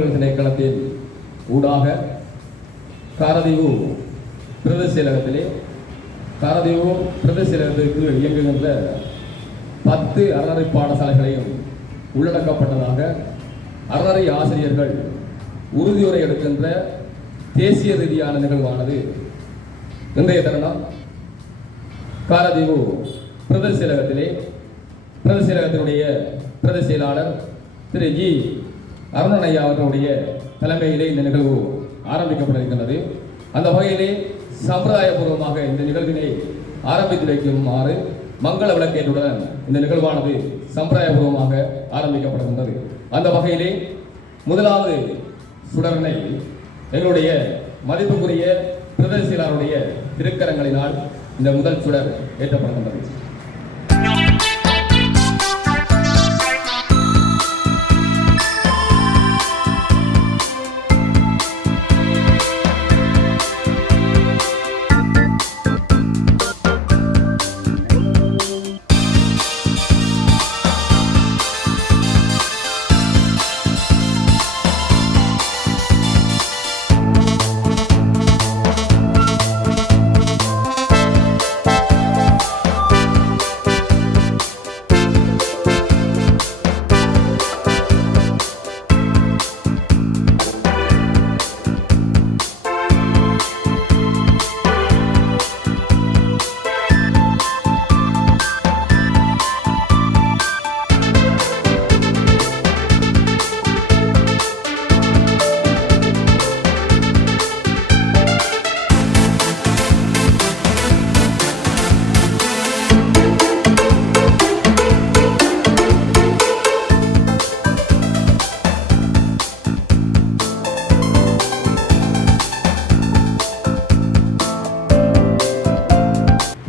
தகவல் திணைக்களத்தின் ஊடாக காரதீவு பிரதேச செயலகத்திலே காரதீவு பிரதேச செயலகத்திற்கு இயங்குகின்ற 10 அறநெறி பாடசாலைகளையும் உள்ளடக்கப்பட்டதாக அறநெறி ஆசிரியர்கள் உறுதியுரை எடுக்கின்ற தேசிய ரீதியான நிகழ்வானது இன்றைய தருணம் காரதீவு பிரதேச செயலகத்திலே பிரதேச செயலகத்தினுடைய பிரதேச செயலாளர் திரு ஜி அருணன் ஐயா அவர்களுடைய தலைமையிலே இந்த நிகழ்வு ஆரம்பிக்கப்பட இருக்கின்றது. அந்த வகையிலே சம்பிரதாயபூர்வமாக இந்த நிகழ்வினை ஆரம்பித்து வைக்குமாறு மங்கள விளக்கேற்றுடன் இந்த நிகழ்வானது சம்பிரதாயபூர்வமாக ஆரம்பிக்கப்படுகின்றது. அந்த வகையிலே முதலாவது சுடரனை எங்களுடைய மதிப்புக்குரிய பிரதேச செயலாளருடைய திருக்கரங்களினால் இந்த முதல் சுடர் ஏற்றப்படுகின்றது.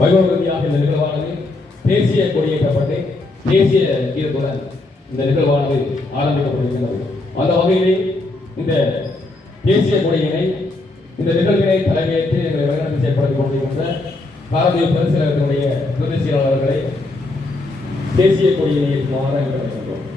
வைபவரீதியாக இந்த நிகழ்வானது தேசிய கொடியேற்றப்பட்டு தேசிய கீதத்துடன் இந்த நிகழ்வானது ஆரம்பிக்கப்படுகின்றது. அந்த வகையிலே இந்த தேசிய கொடியினை இந்த நிகழ்வினை தலைமையேற்று எங்களை வழிநடத்தி செயல்படுத்திக் கொண்டிருக்கின்ற பாரதிய பிரதேசத்தினுடைய பிரதேச செயலாளர்களை தேசிய கொடியினை மாற அழைக்கின்றோம்.